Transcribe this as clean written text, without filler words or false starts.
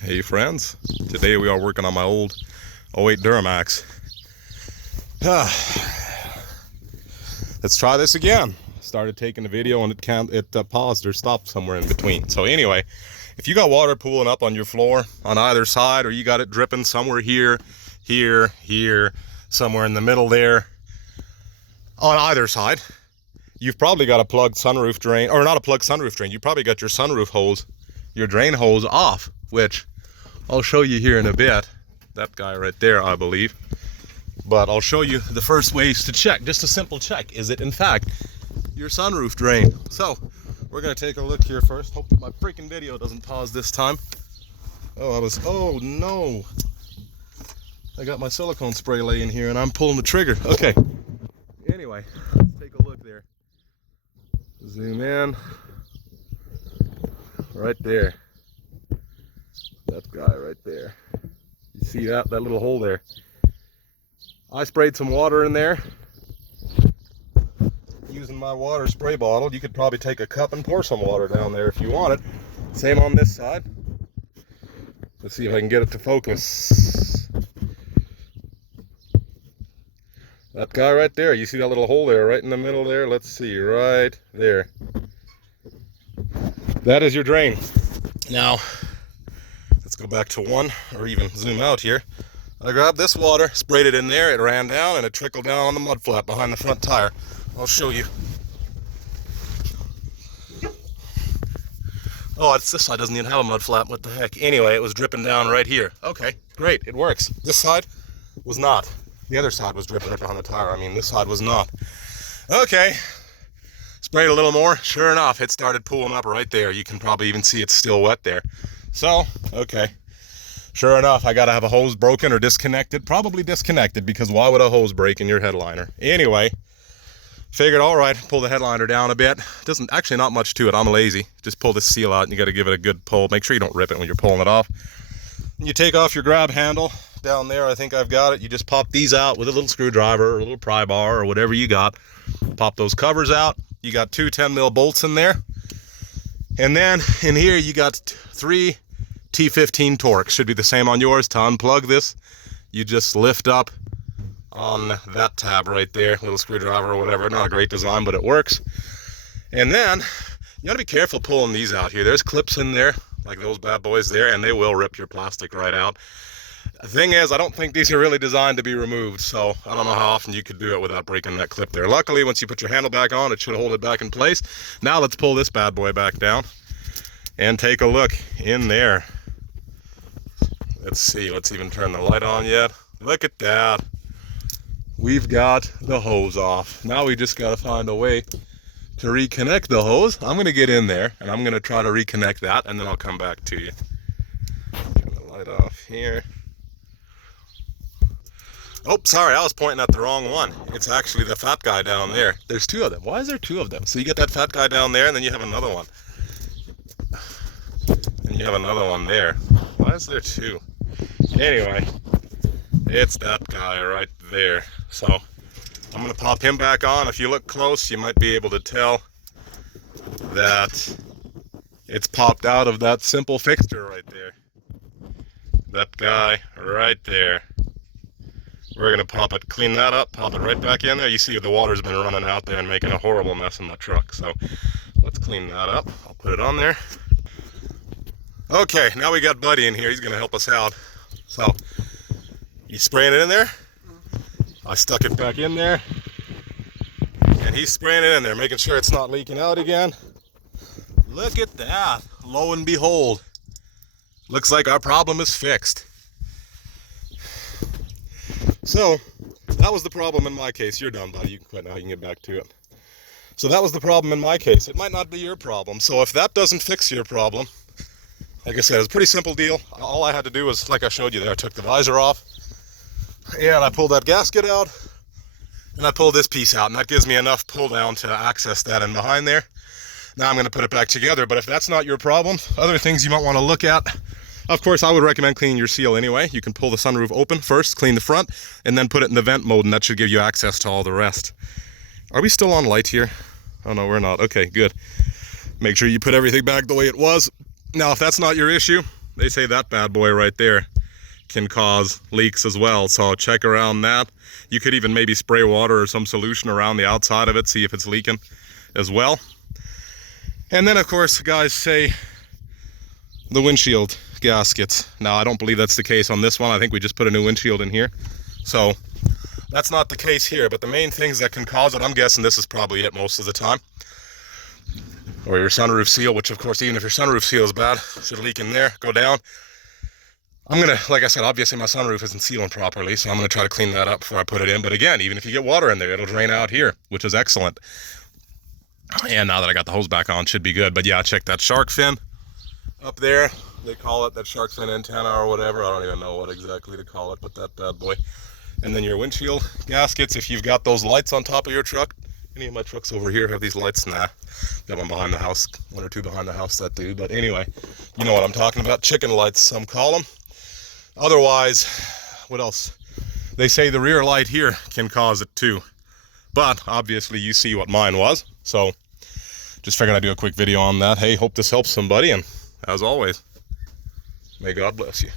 Hey friends, today we are working on my old '08 Duramax. Let's try this again. Started taking the video and it paused or stopped somewhere in between. So anyway, if you got water pooling up on your floor on either side, or you got it dripping somewhere here, somewhere in the middle there, on either side, you've probably got a plugged sunroof drain, or not a plugged sunroof drain, you probably got your sunroof hose, your drain hose off, which I'll show you here in a bit. That guy right there, I believe. But I'll show you the first ways to check, just a simple check. Is it in fact your sunroof drain? So we're gonna take a look here first. Hope that my freaking video doesn't pause this time. Oh no. I got my silicone spray laying here and I'm pulling the trigger. Okay. Anyway, let's take a look there. Zoom in. Right there. That guy right there. You see that little hole there? I sprayed some water in there using my water spray bottle. You could probably take a cup and pour some water down there if you wanted. Same on this side. Let's see if I can get it to focus. That guy right there, you see that little hole there right in the middle there? Let's see, right there. That is your drain. Now, let's go back to one, or even zoom out here. I grabbed this water, sprayed it in there, it ran down, and it trickled down on the mud flap behind the front tire. I'll show you. Oh, it's this side doesn't even have a mud flap. What the heck? Anyway, it was dripping down right here. Okay, great, it works. This side was not. The other side was dripping right behind the tire. I mean, this side was not. Okay, sprayed a little more. Sure enough, it started pooling up right there. You can probably even see it's still wet there. So, okay. Sure enough, I gotta have a hose broken or disconnected. Probably disconnected, because why would a hose break in your headliner? Anyway, figured, all right, pull the headliner down a bit. Doesn't actually, not much to it. I'm lazy. Just pull this seal out and you gotta give it a good pull. Make sure you don't rip it when you're pulling it off. You take off your grab handle down there. I think I've got it. You just pop these out with a little screwdriver or a little pry bar or whatever you got. Pop those covers out. You got two 10mm bolts in there. And then in here you got 3 T15 Torx. Should be the same on yours. To unplug this, you just lift up on that tab right there, little screwdriver or whatever. Not a great design, but it works. And then you gotta be careful pulling these out here. There's clips in there, like those bad boys there, and they will rip your plastic right out. The thing is, I don't think these are really designed to be removed, so I don't know how often you could do it without breaking that clip there. Luckily, once you put your handle back on, it should hold it back in place. Now let's pull this bad boy back down and take a look in there. Let's see, let's even turn the light on yet. Look at that. We've got the hose off. Now we just gotta find a way to reconnect the hose. I'm gonna get in there and I'm gonna try to reconnect that, and then I'll come back to you. Turn the light off here. Oh, sorry, I was pointing at the wrong one. It's actually the fat guy down there. There's 2 of them. Why is there 2 of them? So you get that fat guy down there, and then you have another one. And you have another one there. Why is there 2? Anyway, it's that guy right there. So I'm gonna pop him back on. If you look close, you might be able to tell that it's popped out of that simple fixture right there. That guy right there. We're gonna pop it, clean that up, pop it right back in there. You see the water's been running out there and making a horrible mess in my truck. So let's clean that up. I'll put it on there. Okay, now we got Buddy in here. He's gonna help us out. So, you spraying it in there? I stuck it back in there. And he's spraying it in there, making sure it's not leaking out again. Look at that. Lo and behold. Looks like our problem is fixed. So, that was the problem in my case. You're done, buddy. You can quit now. You can get back to it. So that was the problem in my case. It might not be your problem. So if that doesn't fix your problem, like I said, it's a pretty simple deal. All I had to do was, like I showed you there, I took the visor off, and I pulled that gasket out, and I pulled this piece out, and that gives me enough pull down to access that in behind there. Now I'm going to put it back together, but if that's not your problem, other things you might want to look at. Of course, I would recommend cleaning your seal anyway. You can pull the sunroof open first, clean the front, and then put it in the vent mode, and that should give you access to all the rest. Are we still on light here? Oh no, we're not. Okay, good. Make sure you put everything back the way it was. Now, if that's not your issue, they say that bad boy right there can cause leaks as well. So check around that. You could even maybe spray water or some solution around the outside of it, see if it's leaking as well. And then of course, guys, say the windshield gaskets. Now I don't believe that's the case on this one. I think we just put a new windshield in here. So that's not the case here, but the main things that can cause it, I'm guessing this is probably it most of the time. Or your sunroof seal, which of course, even if your sunroof seal is bad, should leak in there, go down. I'm gonna, like I said, obviously my sunroof isn't sealing properly, so I'm gonna try to clean that up before I put it in. But again, even if you get water in there, it'll drain out here, which is excellent. And now that I got the hose back on, should be good. But yeah, check that shark fin up there. They call it that shark fin antenna or whatever. I don't even know what exactly to call it, but that bad boy. And then your windshield gaskets, if you've got those lights on top of your truck. Any of my trucks over here have these lights? Nah, got one behind the house, one or two behind the house that do. But anyway, you know what I'm talking about. Chicken lights, some call them. Otherwise, what else? They say the rear light here can cause it too. But obviously you see what mine was. So just figured I'd do a quick video on that. Hey, hope this helps somebody. And as always, may God bless you.